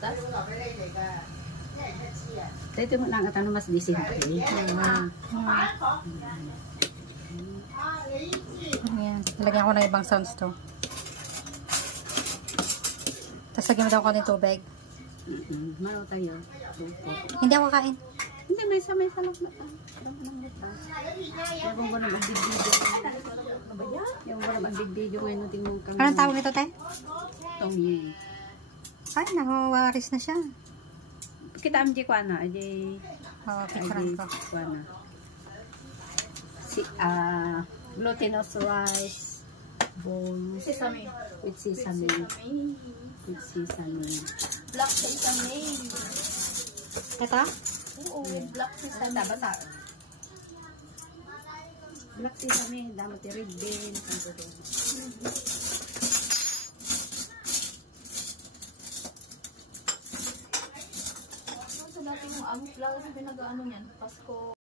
butas. Ito mo lang at mas disinti. Ayan. Lagyan ko na ibang sounds to. Tapos lagyan mo daw ko ng tubig. Mano tayo. Hindi ako kain. Hindi, may sa lang na tayo. Ewan ko na mag-video. Ewan ko na mag-video ngayon natin mong kami. Anong tawag nito, te? Tomye. Ay, nakuwaris na siya. Kita amji ko na. Ajay. Oo, picturean ko. Glutinous rice bowls Sesame. with sesame. With sesame. Black sesame. Ito? Oo, black sesame. Bata. Black sesame. Damat red bean. Sa dati mo, ang flour sa pinag-ano niyan, Pasko.